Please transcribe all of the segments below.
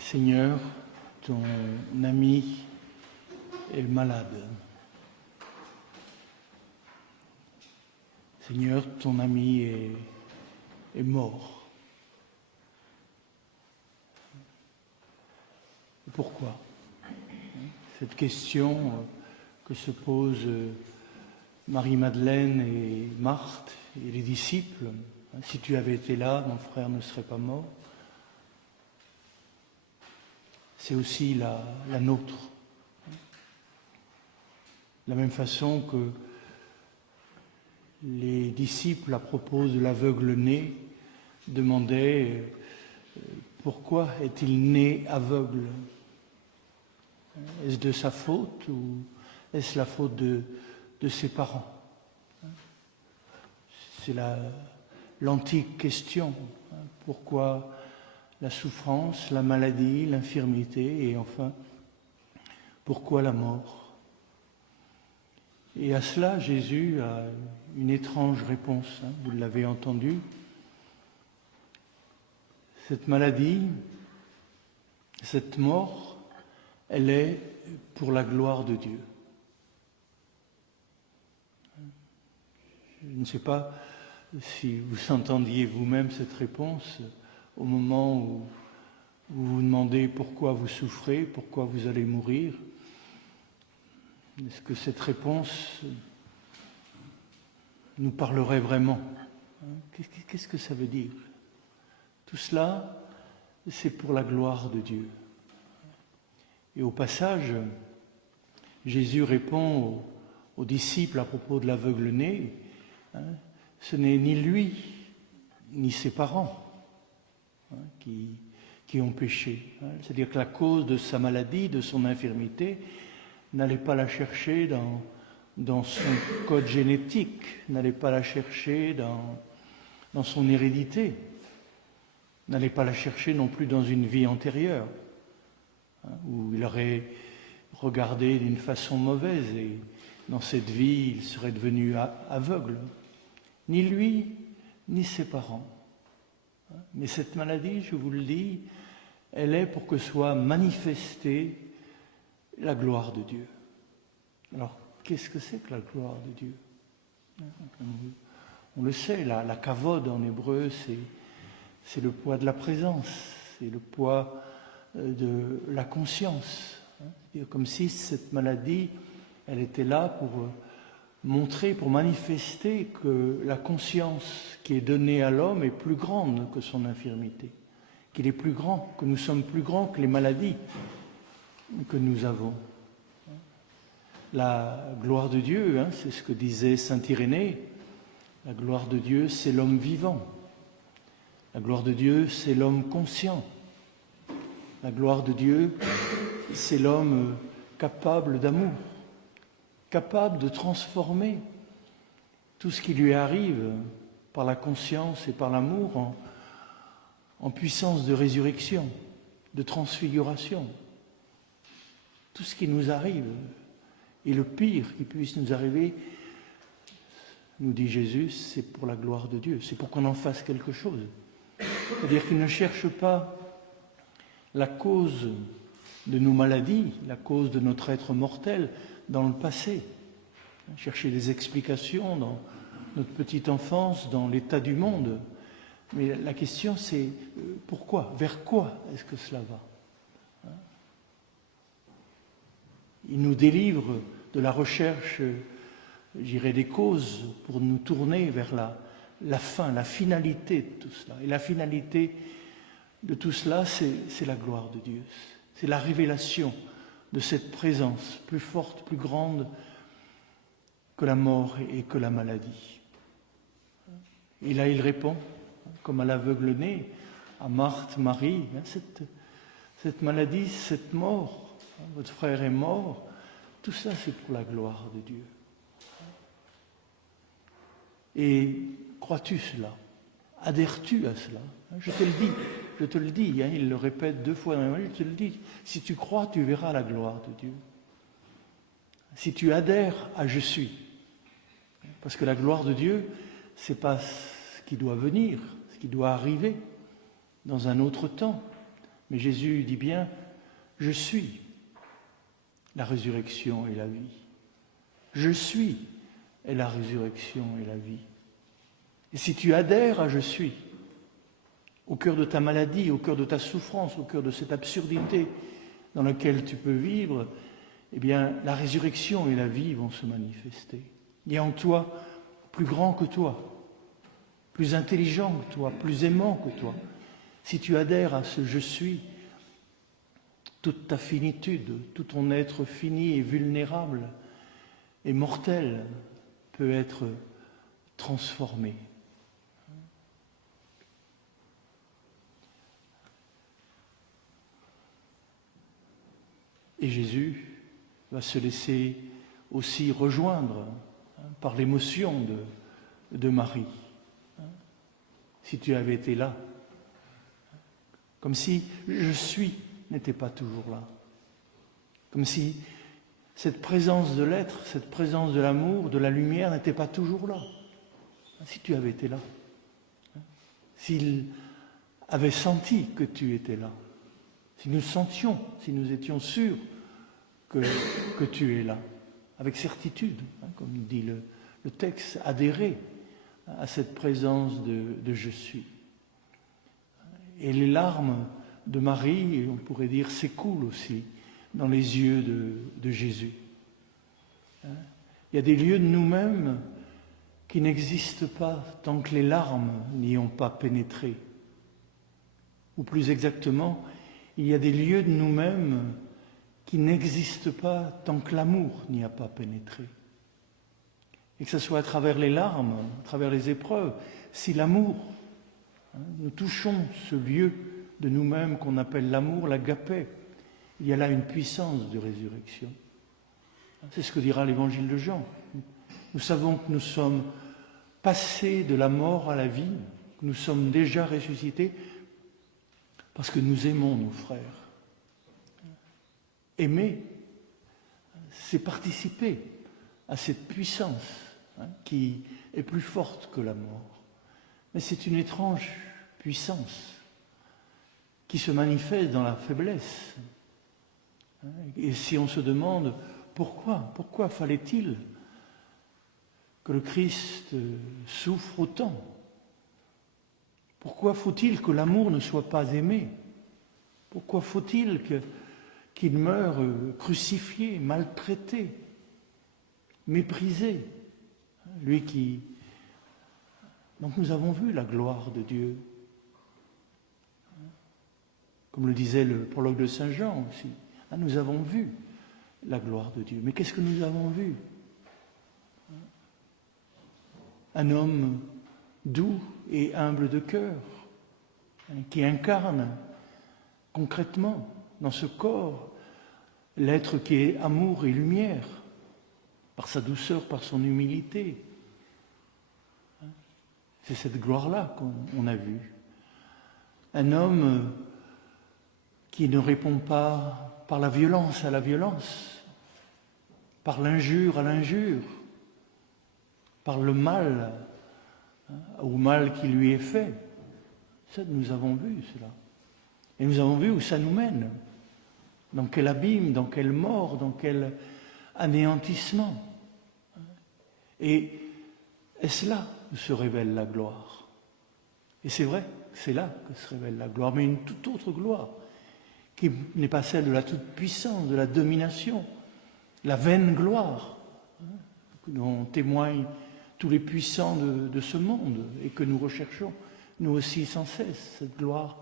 Seigneur, ton ami est malade. Seigneur, ton ami est mort. Et pourquoi? Cette question que se posent Marie-Madeleine et Marthe et les disciples, si tu avais été là, mon frère ne serait pas mort. C'est aussi la nôtre. De la même façon que les disciples, à propos de l'aveugle-né, demandaient pourquoi est-il né aveugle? Est-ce de sa faute ou est-ce la faute de ses parents? C'est l'antique question. Pourquoi la souffrance, la maladie, l'infirmité et enfin, pourquoi la mort? Et à cela, Jésus a une étrange réponse, vous l'avez entendu. Cette maladie, cette mort, elle est pour la gloire de Dieu. Je ne sais pas si vous entendiez vous-même cette réponse au moment où vous vous demandez pourquoi vous souffrez, pourquoi vous allez mourir. Est-ce que cette réponse nous parlerait vraiment? Qu'est-ce que ça veut dire? Tout cela, c'est pour la gloire de Dieu. Et au passage, Jésus répond aux disciples à propos de l'aveugle-né, ce n'est ni lui, ni ses parents qui ont péché. C'est-à-dire que la cause de sa maladie, de son infirmité, n'allez pas la chercher dans son code génétique, n'allez pas la chercher dans son hérédité, n'allez pas la chercher non plus dans une vie antérieure, où il aurait regardé d'une façon mauvaise et dans cette vie il serait devenu aveugle. Ni lui, ni ses parents. Mais cette maladie, je vous le dis, elle est pour que soit manifestée la gloire de Dieu. Alors, qu'est-ce que c'est que la gloire de Dieu? On le sait, la kavod en hébreu, c'est le poids de la présence, c'est le poids de la conscience. Comme si cette maladie, elle était là pour montrer, pour manifester que la conscience qui est donnée à l'homme est plus grande que son infirmité, qu'il est plus grand, que nous sommes plus grands que les maladies que nous avons. La gloire de Dieu, c'est ce que disait saint Irénée, la gloire de Dieu, c'est l'homme vivant. La gloire de Dieu, c'est l'homme conscient. La gloire de Dieu, c'est l'homme capable d'amour, capable de transformer tout ce qui lui arrive par la conscience et par l'amour en puissance de résurrection, de transfiguration. Tout ce qui nous arrive, et le pire qui puisse nous arriver, nous dit Jésus, c'est pour la gloire de Dieu, c'est pour qu'on en fasse quelque chose. C'est-à-dire qu'il ne cherche pas la cause de nos maladies, la cause de notre être mortel dans le passé. Chercher des explications dans notre petite enfance, dans l'état du monde. Mais la question c'est pourquoi, vers quoi est-ce que cela va? Il nous délivre de la recherche, j'irais, des causes pour nous tourner vers la fin, la finalité de tout cela. Et la finalité de tout cela, c'est la gloire de Dieu. C'est la révélation de cette présence plus forte, plus grande que la mort et que la maladie. Et là, il répond, comme à l'aveugle-né, à Marthe, Marie, cette maladie, cette mort, votre frère est mort, tout ça c'est pour la gloire de Dieu. Et crois-tu cela? Adhères-tu à cela? Je te le dis, il le répète 2 fois dans la Bible, je te le dis, si tu crois, tu verras la gloire de Dieu. Si tu adhères à je suis, parce que la gloire de Dieu, c'est pas ce qui doit venir, ce qui doit arriver dans un autre temps, mais Jésus dit bien, je suis la résurrection et la vie. Je suis est la résurrection et la vie. Et si tu adhères à je suis, au cœur de ta maladie, au cœur de ta souffrance, au cœur de cette absurdité dans laquelle tu peux vivre, eh bien, la résurrection et la vie vont se manifester. Il y a en toi plus grand que toi, plus intelligent que toi, plus aimant que toi. Si tu adhères à ce je suis, toute ta finitude, tout ton être fini et vulnérable et mortel peut être transformé. Et Jésus va se laisser aussi rejoindre par l'émotion de Marie. Si tu avais été là, comme si je suis n'était pas toujours là, comme si cette présence de l'être, cette présence de l'amour, de la lumière n'était pas toujours là. Si tu avais été là, s'il avait senti que tu étais là, si nous sentions, si nous étions sûrs que tu es là, avec certitude, comme dit le texte, adhérer à cette présence de je suis. Et les larmes de Marie, on pourrait dire, s'écoulent aussi dans les yeux de Jésus. Il y a des lieux de nous-mêmes qui n'existent pas tant que les larmes n'y ont pas pénétré. Ou plus exactement, il y a des lieux de nous-mêmes qui n'existent pas tant que l'amour n'y a pas pénétré. Et que ce soit à travers les larmes, à travers les épreuves, si l'amour, nous touchons ce lieu de nous-mêmes qu'on appelle l'amour, l'agapé, il y a là une puissance de résurrection. C'est ce que dira l'évangile de Jean. Nous savons que nous sommes passés de la mort à la vie, que nous sommes déjà ressuscités parce que nous aimons nos frères. Aimer, c'est participer à cette puissance qui est plus forte que la mort. Mais c'est une étrange puissance qui se manifeste dans la faiblesse. Et si on se demande pourquoi fallait-il que le Christ souffre autant? Pourquoi faut-il que l'amour ne soit pas aimé? Pourquoi faut-il qu'il meure crucifié, maltraité, méprisé? Lui qui... Donc nous avons vu la gloire de Dieu. Comme le disait le prologue de Saint Jean aussi. Nous avons vu la gloire de Dieu. Mais qu'est-ce que nous avons vu? Un homme doux et humble de cœur, qui incarne concrètement dans ce corps l'être qui est amour et lumière, par sa douceur, par son humilité. C'est cette gloire-là qu'on a vue. Un homme qui ne répond pas par la violence à la violence, par l'injure à l'injure, par le mal au mal qui lui est fait. Ça, nous avons vu cela. Et nous avons vu où ça nous mène. Dans quel abîme, dans quelle mort, dans quel anéantissement. Et est-ce là où se révèle la gloire? Et c'est vrai, c'est là que se révèle la gloire, mais une toute autre gloire, qui n'est pas celle de la toute-puissance, de la domination, la vaine gloire, dont témoignent tous les puissants de ce monde et que nous recherchons, nous aussi sans cesse, cette gloire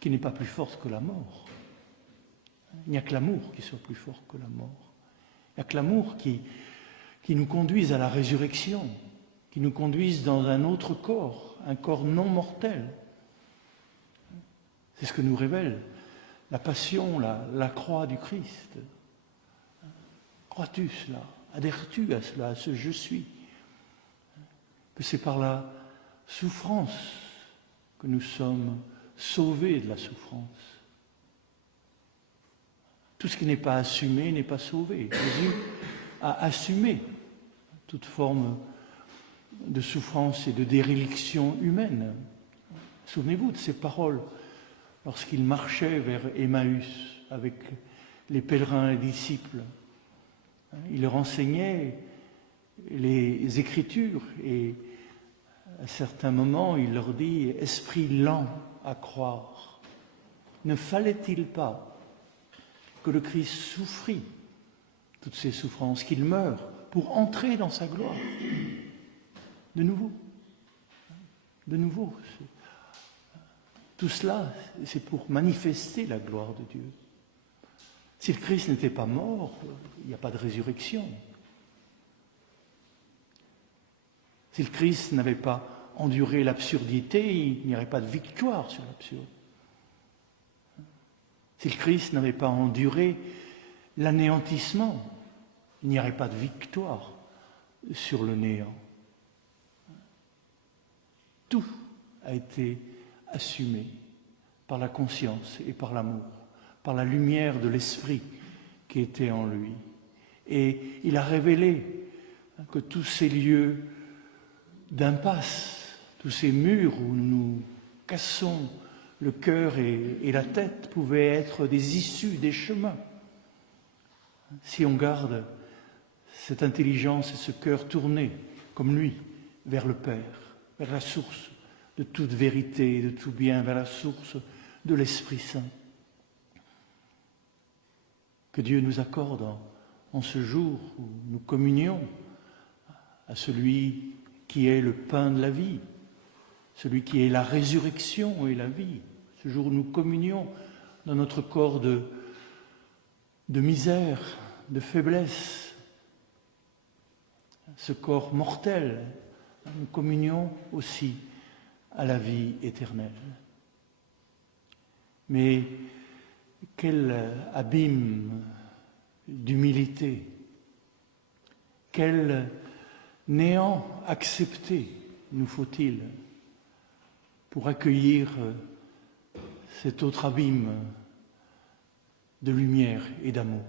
qui n'est pas plus forte que la mort. Il n'y a que l'amour qui soit plus fort que la mort. Il n'y a que l'amour qui nous conduise à la résurrection, qui nous conduise dans un autre corps, un corps non mortel. C'est ce que nous révèle la passion, la croix du Christ. Crois-tu cela? Adhères-tu à cela, à ce « je suis » ? Que c'est par la souffrance que nous sommes sauvés de la souffrance. Tout ce qui n'est pas assumé n'est pas sauvé. Jésus a assumé toute forme de souffrance et de déréliction humaine. Souvenez-vous de ces paroles lorsqu'il marchait vers Emmaüs avec les pèlerins et les disciples. Il leur enseignait les Écritures et à certains moments il leur dit « Esprit lent à croire, ne fallait-il pas que le Christ souffrit toutes ces souffrances, qu'il meure pour entrer dans sa gloire ?» De nouveau. Tout cela, c'est pour manifester la gloire de Dieu. Si le Christ n'était pas mort, il n'y a pas de résurrection. Si le Christ n'avait pas enduré l'absurdité, il n'y aurait pas de victoire sur l'absurde. Si le Christ n'avait pas enduré l'anéantissement, il n'y aurait pas de victoire sur le néant. Tout a été assumé par la conscience et par l'amour, par la lumière de l'esprit qui était en lui. Et il a révélé que tous ces lieux d'impasse, tous ces murs où nous cassons le cœur et la tête pouvaient être des issues, des chemins. Si on garde cette intelligence et ce cœur tourné, comme lui, vers le Père, vers la source de toute vérité et de tout bien, vers la source de l'Esprit Saint. Que Dieu nous accorde en ce jour où nous communions à celui qui est le pain de la vie, celui qui est la résurrection et la vie. Ce jour où nous communions dans notre corps de misère, de faiblesse, ce corps mortel, nous communions aussi à la vie éternelle. Mais quel abîme d'humilité, quel néant accepté nous faut-il pour accueillir cet autre abîme de lumière et d'amour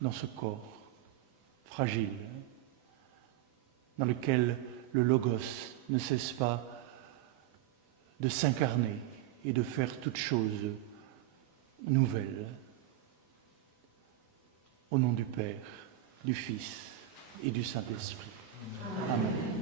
dans ce corps fragile dans lequel le Logos ne cesse pas de s'incarner et de faire toutes choses nouvelles. Au nom du Père, du Fils et du Saint-Esprit. Amen.